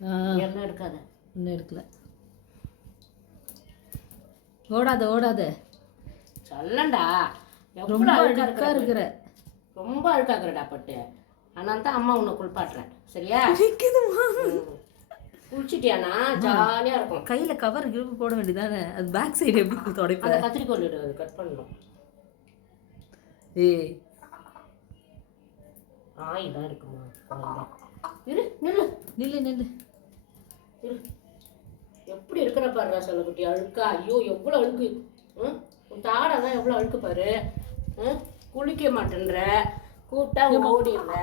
என்ன எடுக்காத, இன்னும் எடுக்கல. ஓடாத ஓடாத. சொல்லண்டா. ரொம்ப அழுக்கா இருக்கிற. ரொம்ப அழுக்காக்குறடா பட்டு. அதனால தான் அம்மா உன்னை குளிப்பாட்டுறேன். சரியா? குளிச்சிட்டியானா ஜாலியா இருக்கும். கையில கவர் கிழிப்பு போட வேண்டியதானே. அது பேக் சைடு எப்படி துடைப்ப? அந்த கத்திரிக்கோல் அது கட் பண்ணணும். ஏய் இதான் இருக்குமா? இரு நில்லு நில்லு நில்லு. இரு. எப்படி இருக்கிற பாருடா சொல்லக்குட்டி, அழுக்கா. ஐயோ எவ்வளோ அழுக்கு. உன் தாடெல்லாம் எவ்வளோ அழுக்கு பாரு. குளிக்க மாட்டேன்ற, கூப்பிட்டா ஓடிடுற.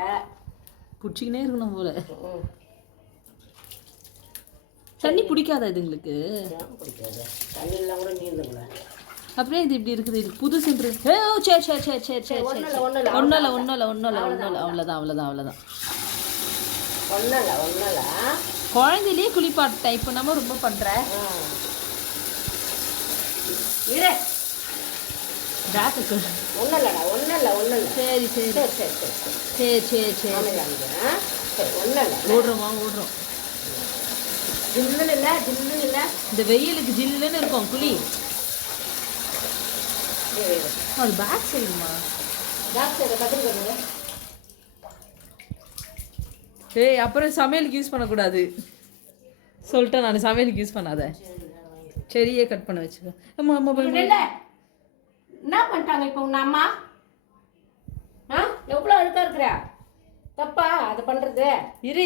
பிடிச்சிக்கினே இருக்கணும் போல. தண்ணி பிடிக்காதா இதுங்களுக்கு? பிடிக்காது. தண்ணி எல்லாம் கூட நீந்துங்கள. அப்படியே இது இப்படி இருக்குது. இது புது சென்று. அவ்வளோதான். குழந்தையிலே குளிப்பாட்ட இப்போ நம்ம ரொம்ப பண்ற. சரி ஓடுறோம். இந்த வெயிலுக்கு ஜில்லுன்னு இருக்கும் குளி. அது பேக் சைடுமா? ஏய் அப்புறம் சமையலுக்கு யூஸ் பண்ணக்கூடாது சொல்லிட்டேன் நான். சமையலுக்கு யூஸ் பண்ணாத. செடியே கட் பண்ண வச்சுக்கோ. என்ன பண்ணிட்டாங்க இப்போ உன் அம்மா? எவ்வளோ அழுக்கா இருக்கிற? தப்பா அதை பண்றது? இரு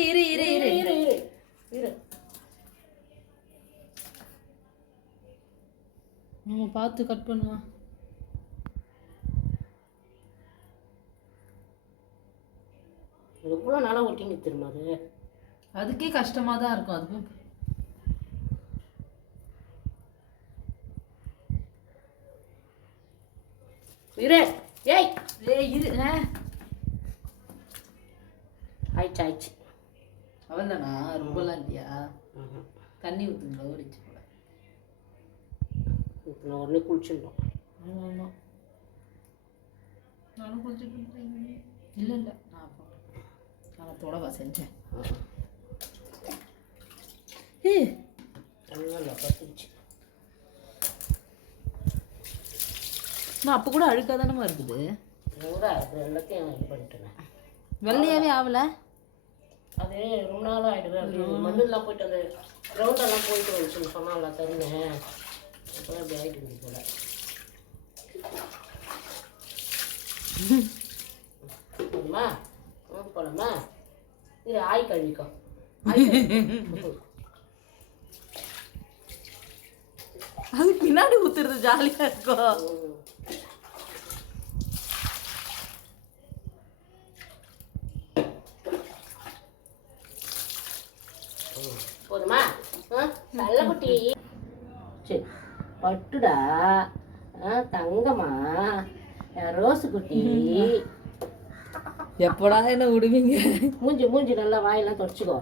நம்ம பார்த்து கட் பண்ணுவான். எவ்வளோ நாளாக ஒட்டிங்க திரும்ப அது? அதுக்கே கஷ்டமாக தான் இருக்கும். அதுக்கும் ஆயிடுச்சு. அவள்தானா? ரொம்பலாம் இல்லையா? தண்ணி ஊற்றுங்களா? ஓடிச்சு போல. இப்போ நான் உடனே குளிச்சிடணும். ஆமாம் நானும் குளிச்சுட்டு. இல்லை நான் தொடவா செஞ்சேன். பத்துச்சு. நான் அப்போ கூட அழுக்காக தானே இருக்குது. எல்லாத்தையும் இது பண்ணிட்டேன். வெள்ளையாவே ஆகலை. அது ரொம்ப நாளாக ஆகிடுது. அது மண்ணெல்லாம் போயிட்டு அந்த கிரவுண்டெல்லாம் போயிட்டு வந்துச்சுன்னு சொன்னால தருணேன். அப்போதான் அப்படி ஆகிட்டு இருந்து போல. போதுமா? போலாமா? இது ஆய் கழுவிக்கோ. அது பின்னாடி ஊத்துறது ஜாலியா இருக்கும். போதுமா? நல்ல குட்டி. சரி பட்டுடா. தங்கம்மா ரோஸு குட்டி. எப்படா என்ன விடுவீங்க? மூஞ்சி நல்லா வாயெல்லாம் தொடச்சிக்கோ.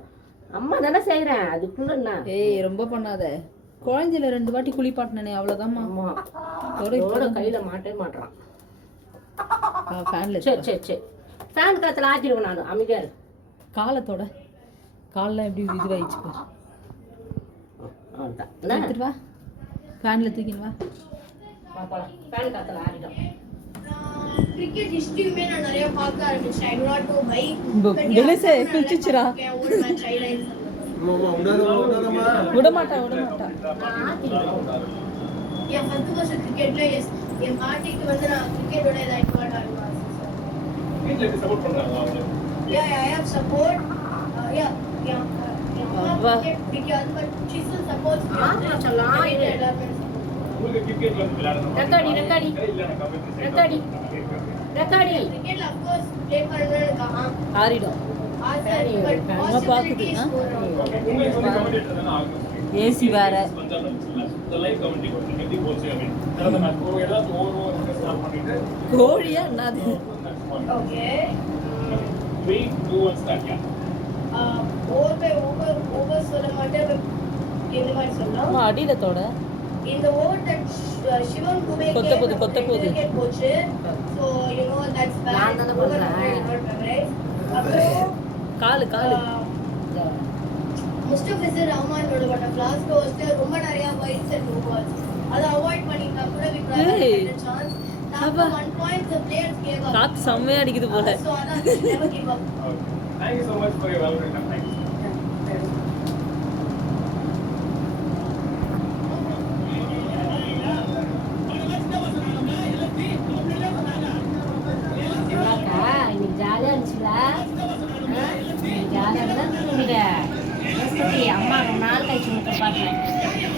அம்மா தானே செய்கிறேன் அதுக்குள்ள என்ன? ஏய் ரொம்ப பண்ணாத. குழந்தையில 2 வாட்டி குளிப்பாட்டினே அவ்வளோதாம்மா. அம்மா கையில் மாட்டவே மாட்டுறான். ஃபேனில் சரி ஃபேன் காற்றுல ஆற்றிடுவேன் நான். அமைதியாக இருக்கு. காலத்தோட காலெலாம் எப்படி இதுவாகிடுச்சு பாரு. அவ்வளோதான். எடுத்துட்டு வா. ஃபேனில் தூக்கின்னு வா. போகலாம். ஃபேன் காற்றுல ஆறிடும். கிரிக்கெட் ஹிஸ்டரியுமே நான் நிறைய பார்க்க ஆரம்பிச்சேன். ஐ நாட் நோ பை. டெலிசே குளிச்சிச்சுடா. விட மாட்டா. என் 10 வருஷம் கிரிக்கெட்ல என் பாட்டிக்கு வந்து நான் கிரிக்கெட்டோட ஏதாவது இன்வால்வ் ஆகுவேன். வீட்ல சப்போர்ட் பண்றாங்க அவங்க. I have support. அம்மா பிடிக்காது but she still supports me. உங்களுக்கு கிரிக்கெட்ல விளையாடணும். ரெக்கார்டி கிரிக்கெட்ல of course ப்ளே பண்ணனும்னா ஆறிடும். அம்மா பாக்குது. ஏசி வேற. கோழியா என்னது? ஓகே ஓவர் சொல்ல மாட்டேன். இந்த மாதிரி சொல்லலாம். அடியில தோட இந்த ஓவர் தட் சிவன் குபே கொத்த போகுது போச்சு. So you know that's bad. நான் தான் பண்றேன். அப்புறம் காலு முஸ்தபிசர் ரஹ்மானோட பட்ட ஃபிளாஸ்க்கு வந்து ரொம்ப நிறைய வைட்ஸ் அண்ட் ஓவர்ஸ் அதை அவாய்ட் பண்ணிட்டா கூட we probably Hey. get a chance. After 1 point the players gave up. காத்து செம்மையா அடிக்குது போல So அதான் never give up. Okay. Thank you so much for your valuable time. Thank you. என்னக்கா இன்னைக்கு ஜாலியாக இருந்துச்சுல ஜாலியாக தான் தூங்கிட அம்மா ரொம்ப நாள் கழிச்சு பார்க்கல